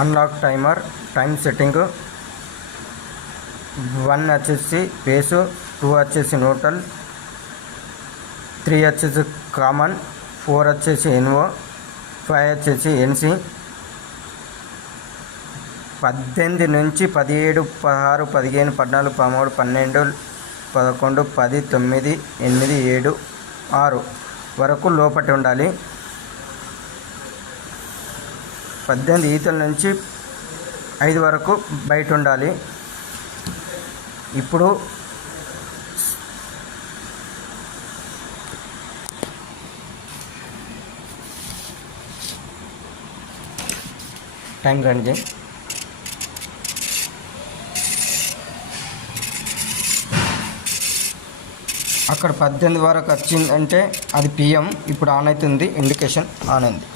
Unlock timer, time setting, 1 వచ్చేసి base, 2 వచ్చేసి neutral, 3 వచ్చేసి కామన్, 4 వచ్చేసి ఎన్ఓ, 5 వచ్చేసి ఎన్సి. 18 నుంచి 17, 16, 15, 14, 13, 12, 11, 10, 9, 8, 7, 6 వరకు లోపట ఉండాలి. 18 ఈతల నుంచి 5 వరకు బయట ఉండాలి. ఇప్పుడు టైం గండి అక్కడ 18 వరకు వచ్చిందంటే అది పిఎం. ఇప్పుడు ఆన్ అవుతుంది, ఇండికేషన్ ఆన్ అయింది.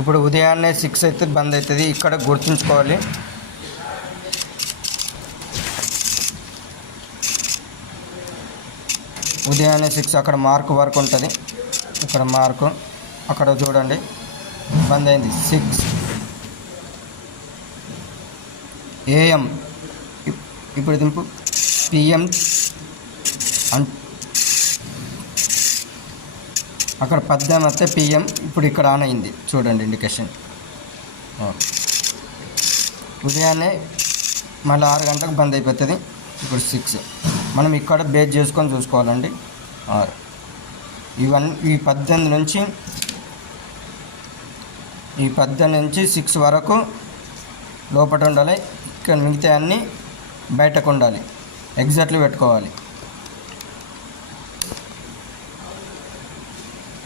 ఇప్పుడు ఉదయాన్నే 6 అయితే బంద్ అవుతుంది. ఇక్కడ గుర్తుంచుకోవాలి. ఉదయాన్నే 6 అక్కడ మార్క్ వరకు ఉంటుంది. ఇక్కడ మార్కు అక్కడ చూడండి, బంద్ అయింది. 6 AM. ఇప్పుడు దింపు పిఎం అక్కడ 18 వస్తే పిఎం. ఇప్పుడు ఇక్కడ ఆన్ అయింది చూడండి, ఇండికేషన్. ఉదయాన్నే మళ్ళీ 6 గంటలకు బంద్ అయిపోతుంది. ఇప్పుడు 6 మనం ఇక్కడ బేస్ చేసుకొని చూసుకోవాలండి. ఈ 18 నుంచి 6 వరకు లోపల ఉండాలి. ఇక్కడ మిగతా అన్నీ బయటకు ఉండాలి. ఎగ్జాక్ట్లీ పెట్టుకోవాలి.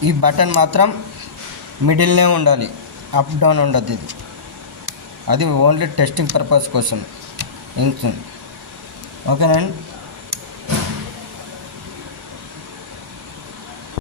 ఈ బటన్ మాత్రం మిడిల్నే ఉండాలి, అప్ డౌన్ ఉండదు. ఇది అది ఓన్లీ టెస్టింగ్ పర్పస్ కోసం. ఓకేనండి.